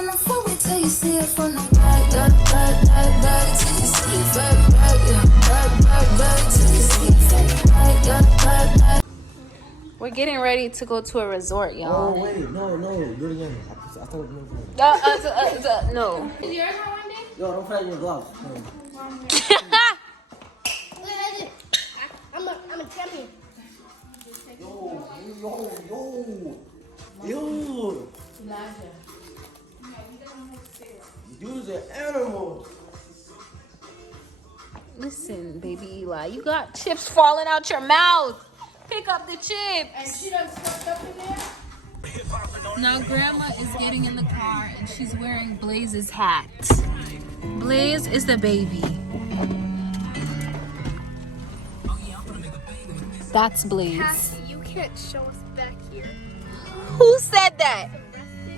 from the front, wait till you see it from the back. Back till you see it back, yeah. Back till you see it from the back, yeah. Back. We're getting ready to go to a resort, y'all. Oh, wait, no, do it again. I thought it was no. Is yours on Monday? Yo, don't forget your gloves. I'm a champion. Yo. You's an animal. Listen, baby Eli, you got chips falling out your mouth. Pick up the chips. And she done stuffed up in there? Now Grandma is getting in the car and she's wearing Blaze's hat. Blaze is the baby. That's Blaze. Cassie, you can't show us back here. Who said that?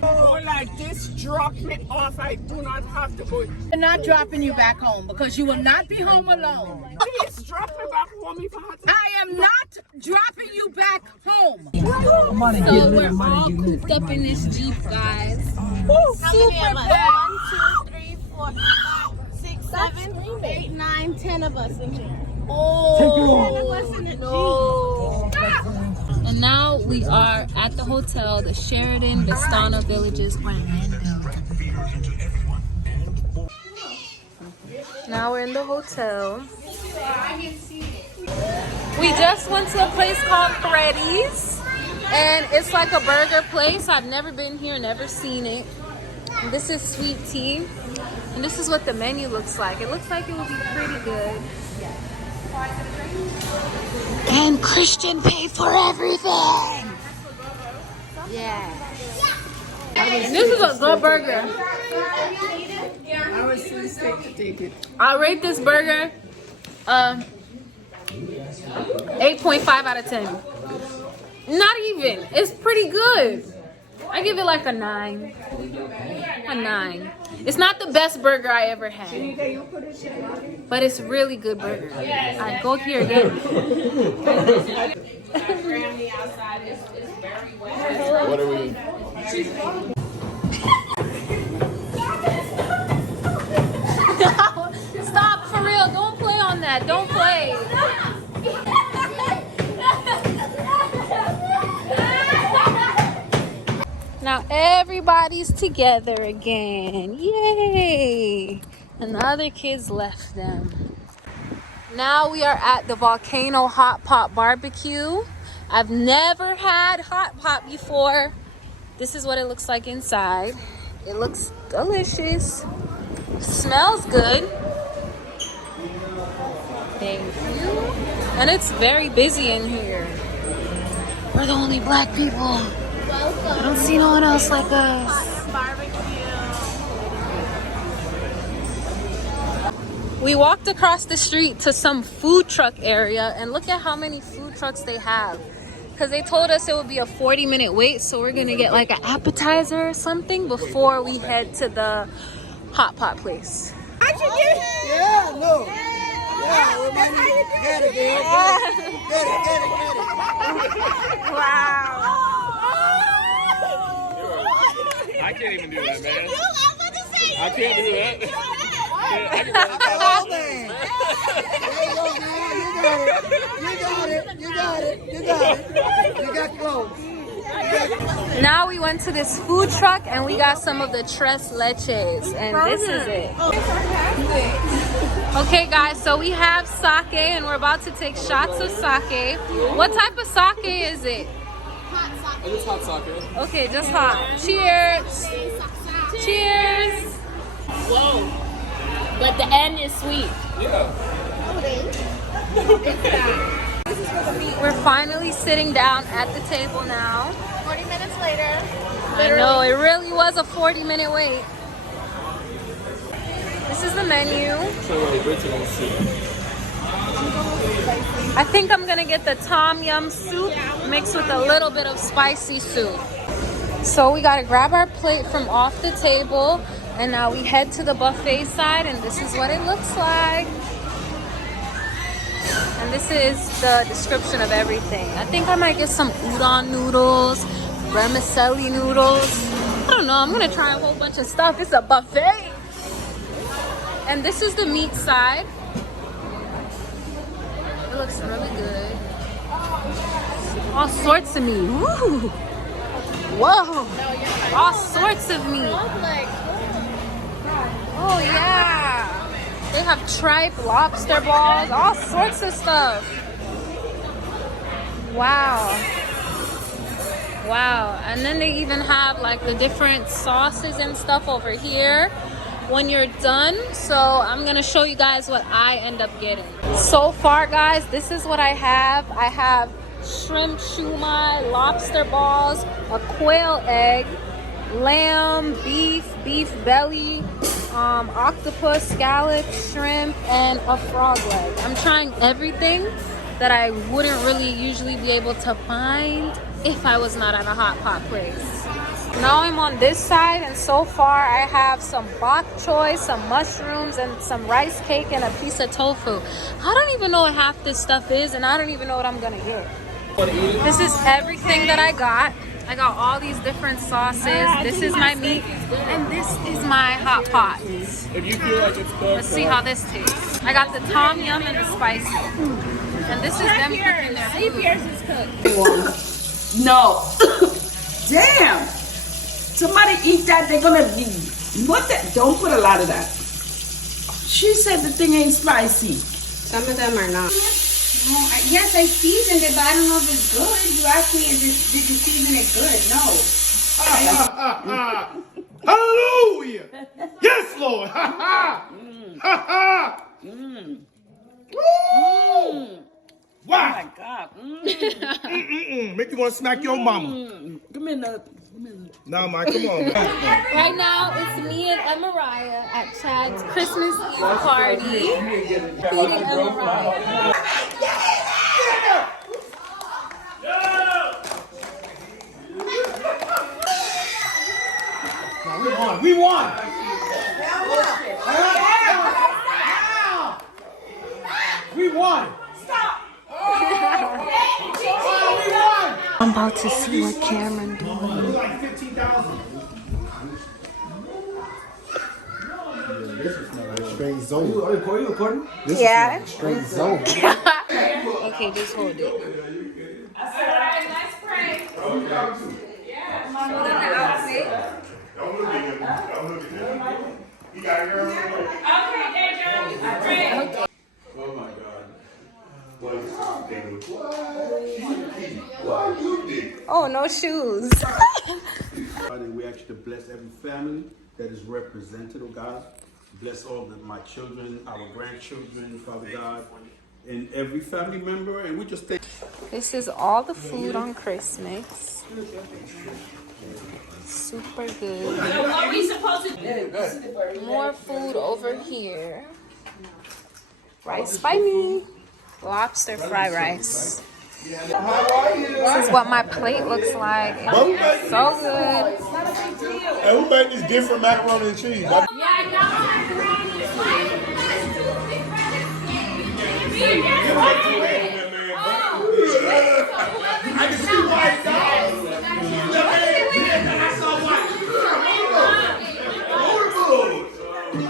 Oh, like this, drop me off. I do not have to go. We're not dropping you back home because you will not be home alone. Please drop me back home if I have to. I am not dropping you back home. So we're all cooped up in this Jeep, guys. How many of us? 1, 2, 3, 4, 5, 6, 7, 8, 9, 10 of us in here. Oh, 10 of us in the no. And now we are at the hotel, the Sheraton Vistana Villages, Orlando. Now we're in the hotel. We just went to a place called Freddy's, and it's like a burger place. I've never been here, never seen it. And this is sweet tea, and this is what the menu looks like. It looks like it will be pretty good. And Christian paid for everything. Yeah. This is a good burger. I was too sick to take it. I rate this burger 8.5 out of 10. Not even. It's pretty good. I give it like a 9. A 9. It's not the best burger I ever had, but it's really good burger. I go here again. What are we? Stop, for real. Don't play on that. Don't play. Now everybody's together again. Yay! And the other kids left them. Now we are at the Volcano Hot Pot Barbecue. I've never had hot pot before. This is what it looks like inside. It looks delicious. Smells good. Thank you. And it's very busy in here. We're the only black people. I don't see no one else like us. We walked across the street to some food truck area, and look at how many food trucks they have. Because they told us it would be a 40-minute wait, so we're gonna get like an appetizer or something before we head to the hot pot place. Yeah, no. Yeah, we're get it, girl. Get it. Wow. I can't even do that, man. I can't do that. You got close. Now we went to this food truck and we got some of the tres leches, and this is it. Okay guys, so we have sake and we're about to take shots of sake. What type of sake is it? Just hot sake. Okay, just hot. Cheers. Cheers. Whoa. But the end is sweet. Yeah. We're finally sitting down at the table now. 40 minutes later. I know, it really was a 40-minute wait. This is the menu. I think I'm gonna get the tom yum soup mixed with a little bit of spicy soup. So we gotta grab our plate from off the table, and now we head to the buffet side, and this is what it looks like. And this is the description of everything. I think I might get some udon noodles, vermicelli noodles, I don't know. I'm gonna try a whole bunch of stuff. It's a buffet. And this is the meat side. It looks really good. All sorts of meat. Woo! Whoa! All sorts of meat. Oh yeah. They have tripe, lobster balls, all sorts of stuff. Wow. Wow. And then they even have like the different sauces and stuff over here when you're done. So I'm gonna show you guys what I end up getting. So far, guys, this is what I have. I have shrimp shumai, lobster balls, a quail egg, lamb, beef belly, octopus, scallop, shrimp, and a frog leg. I'm trying everything that I wouldn't really usually be able to find if I was not at a hot pot place. Now I'm on this side, and so far I have some bok choy, some mushrooms, and some rice cake and a piece of tofu. I don't even know what half this stuff is, and I don't even know what I'm gonna get. This is everything that I got. I got all these different sauces. This is my meat, and this is my hot pot. If you feel like it's cooked, Let's see how this tastes. I got the tom yum and the spicy. And this is them cooking their food. Yours is cooked. No. Damn. Somebody eat that, they're gonna leave. What the? Don't put a lot of that. She said the thing ain't spicy. Some of them are not. Yes, I seasoned it, but I don't know if it's good. You asked me, did you season it good? No. Hallelujah! Yes, Lord! Ha ha! Ha ha! Woo! Wow! Oh my God. Make you want to smack your mama. Come in the. Nah, man, come on. Man. Right now, it's me and Emiraya at Chad's Christmas Eve party. Feeding Emiraya. We won! We won! Stop! I'm about to see what Cameron doing. Like 15,000. This is not a strange zone. Are you recording? This Yeah. is not a strange zone. Okay, just hold it. Alright, let's pray. Don't look at him. Don't look at him. You got a girl? Okay, there, girl. I pray. Oh my God. What is this? What you did? Oh, no shoes. Father, we ask you to bless every family that is represented, oh God. Bless all of my children, our grandchildren, Father God, and every family member. And we just take. This is all the food on Christmas. Super good. What are we supposed to do? More food over here. Rice by me. Lobster fried rice. This is what my plate looks like. It's so good. Who made this different macaroni and cheese? Yeah, I know. I can see why it's down.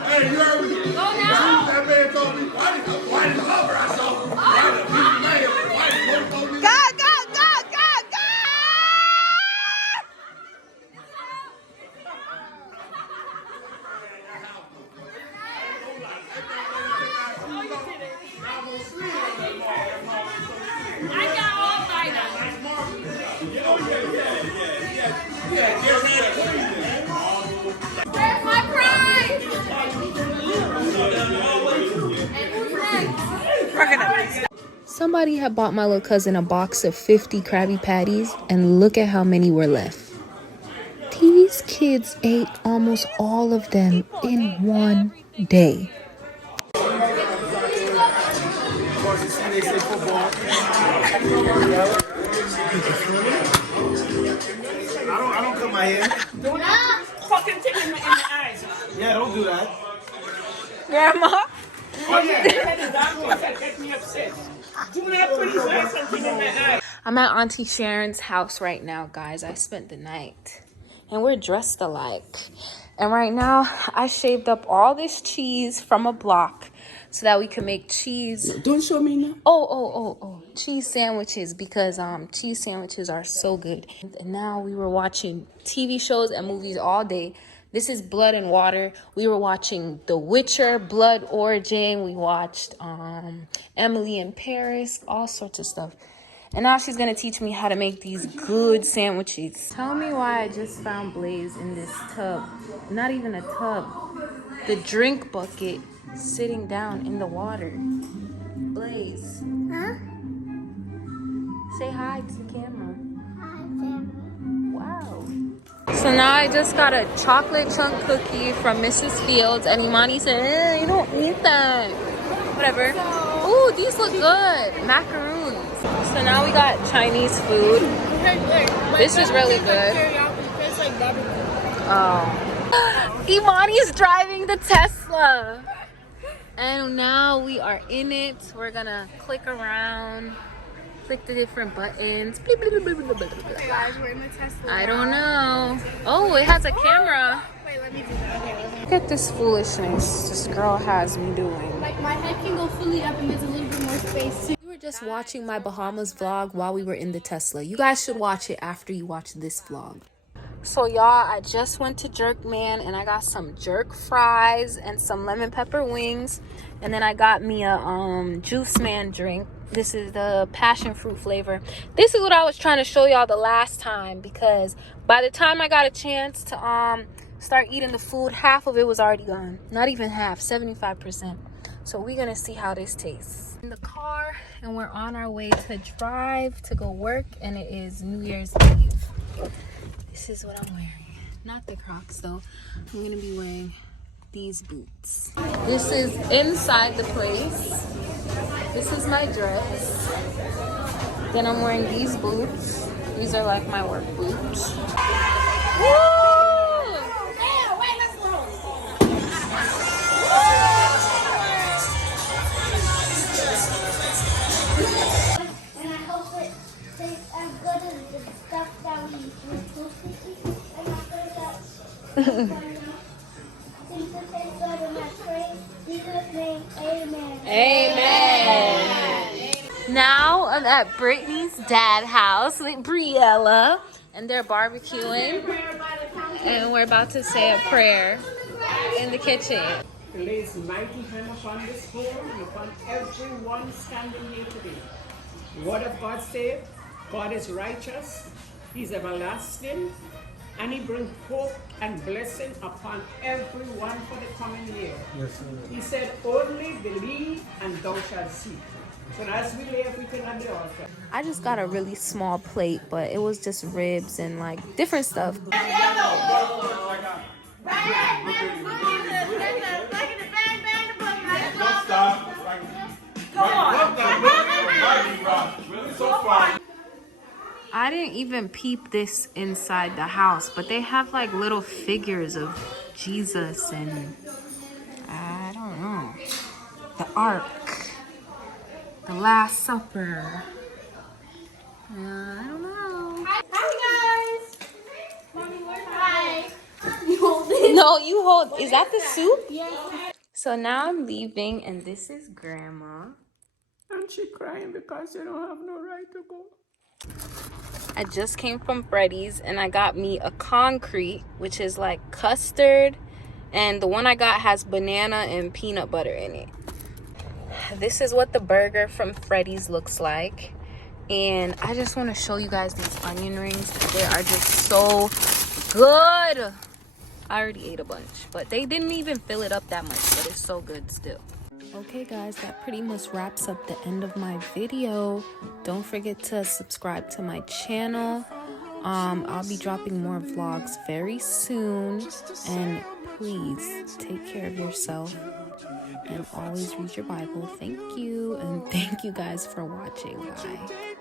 Hey, you heard me? That man told me, why did cover? I saw Where's my prize? Somebody had bought my little cousin a box of 50 Krabby Patties, and look at how many were left. These kids ate almost all of them in one day. I don't cut my hair. Do not fucking thing in the eyes. Yeah, don't do that. Grandma? Oh, yeah. That get me upset. Do not put his something in my eye. I'm at Auntie Sharon's house right now, guys. I spent the night. and we're dressed alike. And right now, I shaved up all this cheese from a block so that we can make cheese. Don't show me now. Oh, cheese sandwiches, because cheese sandwiches are so good. And now we were watching TV shows and movies all day. This is Blood and Water. We were watching The Witcher, Blood Origin. We watched Emily in Paris, all sorts of stuff. And now she's gonna teach me how to make these good sandwiches. Tell me why I just found Blaze in this tub. Not even a tub. The drink bucket sitting down in the water. Blaze. Huh? Say hi to the camera. Hi, Sam. Wow. So now I just got a chocolate chunk cookie from Mrs. Fields, and Imani said, you don't eat that. Whatever. Ooh, these look good. Macaroons. So now we got Chinese food. This is really good. Oh. Imani's driving the Tesla. And now we are in it. We're gonna click around. Click the different buttons. Guys, we're in the Tesla. I don't know. Oh, it has a camera. Wait, let me do that. Look at this foolishness this girl has me doing. Like, my head can go fully up and there's a little bit more space too. We were just watching my Bahamas vlog while we were in the Tesla. You guys should watch it after you watch this vlog. So y'all, I just went to Jerkman and I got some jerk fries and some lemon pepper wings. And then I got me a Juice Man drink. This is the passion fruit flavor. This is what I was trying to show y'all the last time, because by the time I got a chance to start eating the food, half of it was already gone. Not even half, 75%. So we're gonna see how this tastes. In the car, and we're on our way to drive to go work, and it is New Year's Eve. This is what I'm wearing. Not the Crocs though. I'm gonna be wearing these boots. This is inside the place. This is my dress. Then I'm wearing these boots. These are like my work boots. Woo! And I hope it tastes as good as the stuff that we were supposed to eat. And I think that seems to taste good, and I pray in Jesus' name, amen. Amen. Now I'm at Brittany's dad house with Briella, and they're barbecuing, and we're about to say a prayer in the kitchen. Lays mighty hand upon this home and upon everyone standing here today. The word of God said, God is righteous, He's everlasting, and He brings hope and blessing upon everyone for the coming year. Yes, he said, only believe and thou shalt see. So as we lay everything on the altar. I just got a really small plate, but it was just ribs and like different stuff. I didn't even peep this inside the house, but they have like little figures of Jesus and I don't know, the Ark, the Last Supper. I don't know. Hi guys. Mommy, hi. No, you hold. Is that the soup? Yeah. So now I'm leaving, and this is Grandma. And she crying because you don't have no right to go. I just came from Freddy's, and I got me a concrete, which is like custard, and the one I got has banana and peanut butter in it. This is what the burger from Freddy's looks like, and I just want to show you guys these onion rings. They are just so good. I already ate a bunch, but they didn't even fill it up that much, but it's so good still. Okay guys, that pretty much wraps up the end of my video. Don't forget to subscribe to my channel. I'll be dropping more vlogs very soon, and please take care of yourself and always read your Bible. Thank you, and thank you guys for watching. Bye.